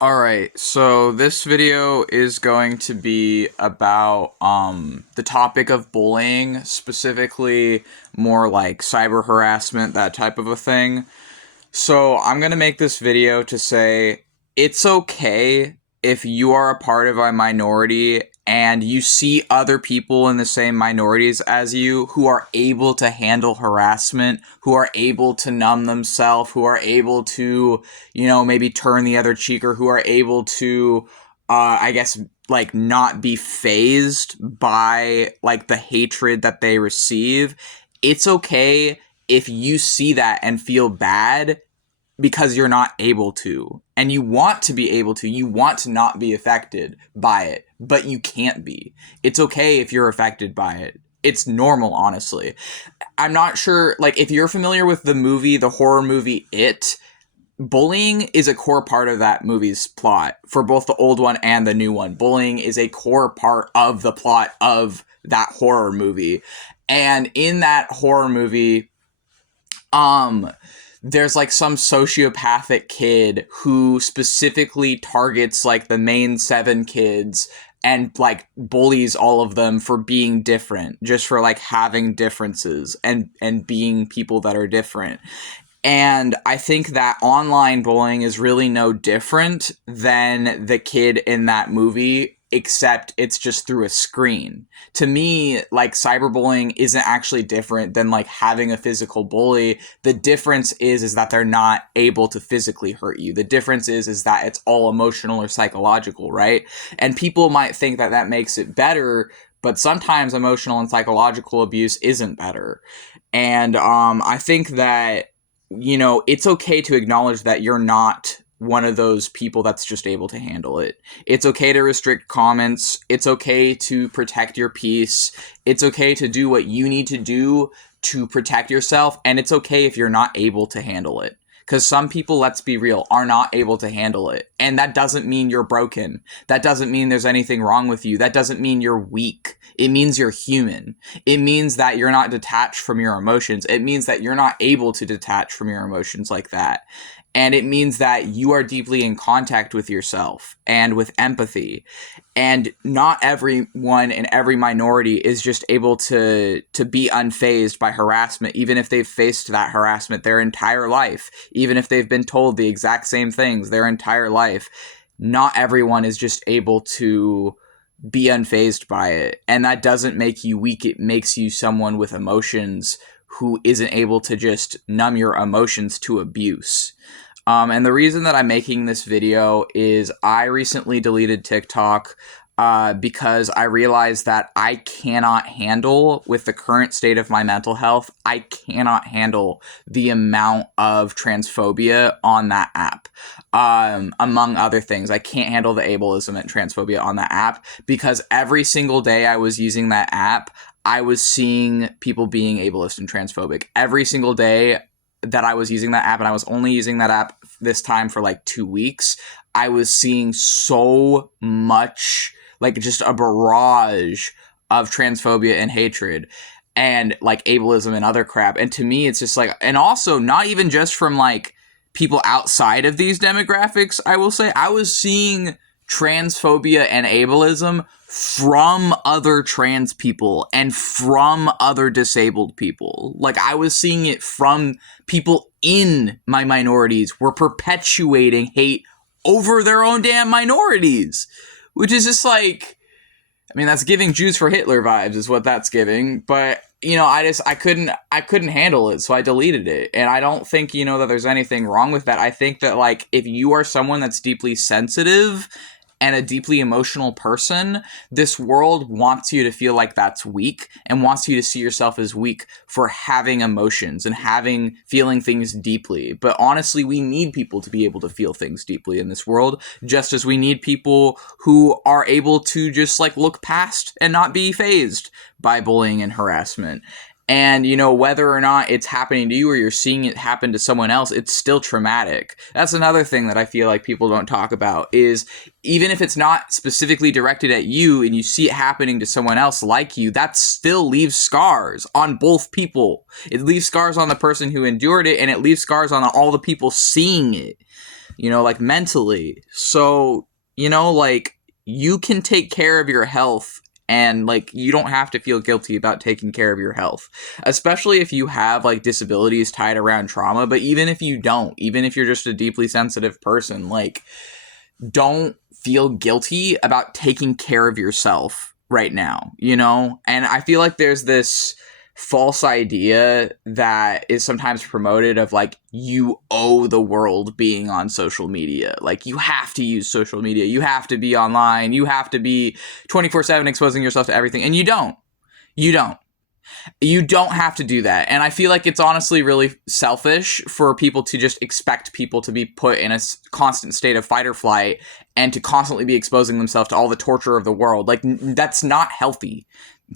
Alright, so this video is going to be about the topic of bullying, specifically more like cyber harassment, that type of a thing. So I'm going to make this video to say it's okay if you are a part of a minority and you see other people in the same minorities as you who are able to handle harassment, who are able to numb themselves, who are able to, maybe turn the other cheek, or who are able to, I guess, like not be phased by like the hatred that they receive. It's okay if you see that and feel bad because you're not able to. And you want to be able to. You want to not be affected by it, but you can't be. It's okay if you're affected by it. It's normal, honestly. I'm not sure, like, if you're familiar with the horror movie It, bullying is a core part of that movie's plot for both the old one and the new one. Bullying is a core part of the plot of that horror movie. And in that horror movie, there's like some sociopathic kid who specifically targets like the main seven kids and like bullies all of them for being different, just for like having differences and being people that are different. And I think that online bullying is really no different than the kid in that movie, except it's just through a screen. To me, like, cyberbullying isn't actually different than like having a physical bully. The difference is that they're not able to physically hurt you. The difference is that it's all emotional or psychological, right? And people might think that that makes it better, but sometimes emotional and psychological abuse isn't better. And I think that it's okay to acknowledge that you're not one of those people that's just able to handle it. It's okay to restrict comments. It's okay to protect your peace. It's okay to do what you need to do to protect yourself. And it's okay if you're not able to handle it. Because some people, let's be real, are not able to handle it. And that doesn't mean you're broken. That doesn't mean there's anything wrong with you. That doesn't mean you're weak. It means you're human. It means that you're not detached from your emotions. It means that you're not able to detach from your emotions like that. And it means that you are deeply in contact with yourself and with empathy. And not everyone in every minority is just able to be unfazed by harassment, even if they've faced that harassment their entire life, even if they've been told the exact same things their entire life. Not everyone is just able to be unfazed by it. And that doesn't make you weak. It makes you someone with emotions who isn't able to just numb your emotions to abuse. And the reason that I'm making this video is I recently deleted TikTok because I realized that I cannot handle, with the current state of my mental health, I cannot handle the amount of transphobia on that app. Among other things, I can't handle the ableism and transphobia on that app because every single day I was using that app, I was seeing people being ableist and transphobic. Every single day that I was using that app, and I was only using that app this time for like 2 weeks, I was seeing so much, like just a barrage of transphobia and hatred and like ableism and other crap. And to me, it's just like, and also not even just from like people outside of these demographics, I will say, I was seeing transphobia and ableism from other trans people and from other disabled people. Like, I was seeing it from people in my minorities were perpetuating hate over their own damn minorities, which is just like, I mean, that's giving Jews for Hitler vibes is what that's giving. But I couldn't handle it, so I deleted it. And I don't think that there's anything wrong with that. I think that, like, if you are someone that's deeply sensitive and a deeply emotional person, this world wants you to feel like that's weak and wants you to see yourself as weak for having emotions and feeling things deeply. But honestly, we need people to be able to feel things deeply in this world, just as we need people who are able to just like look past and not be fazed by bullying and harassment. And, whether or not it's happening to you or you're seeing it happen to someone else, it's still traumatic. That's another thing that I feel like people don't talk about is, even if it's not specifically directed at you and you see it happening to someone else like you, that still leaves scars on both people. It leaves scars on the person who endured it, and it leaves scars on all the people seeing it. like mentally. So, like you can take care of your health and like you don't have to feel guilty about taking care of your health, especially if you have like disabilities tied around trauma. But even if you don't, even if you're just a deeply sensitive person, like don't feel guilty about taking care of yourself right now, And I feel like there's this false idea that is sometimes promoted of like you owe the world being on social media. Like you have to use social media, you have to be online, you have to be 24/7 exposing yourself to everything, and you don't. You don't. You don't have to do that. And I feel like it's honestly really selfish for people to just expect people to be put in a constant state of fight or flight and to constantly be exposing themselves to all the torture of the world. Like, that's not healthy.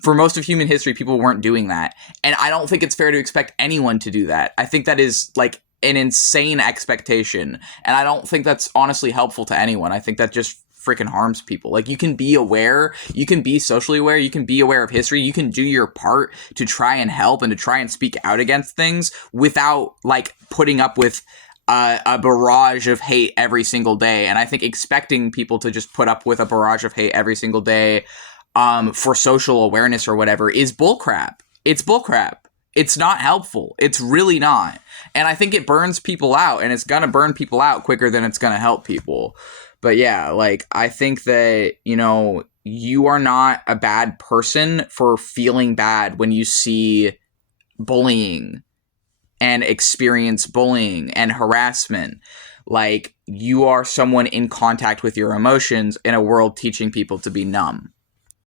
For most of human history, people weren't doing that. And I don't think it's fair to expect anyone to do that. I think that is like an insane expectation. And I don't think that's honestly helpful to anyone. I think that just freaking harms people. Like, you can be aware, you can be socially aware, you can be aware of history, you can do your part to try and help and to try and speak out against things without like putting up with a barrage of hate every single day. And I think expecting people to just put up with a barrage of hate every single day for social awareness or whatever is bullcrap. It's bullcrap. It's not helpful. It's really not. And I think it burns people out, and it's going to burn people out quicker than it's going to help people. But yeah, like, I think that, you are not a bad person for feeling bad when you see bullying and experience bullying and harassment. Like, you are someone in contact with your emotions in a world teaching people to be numb.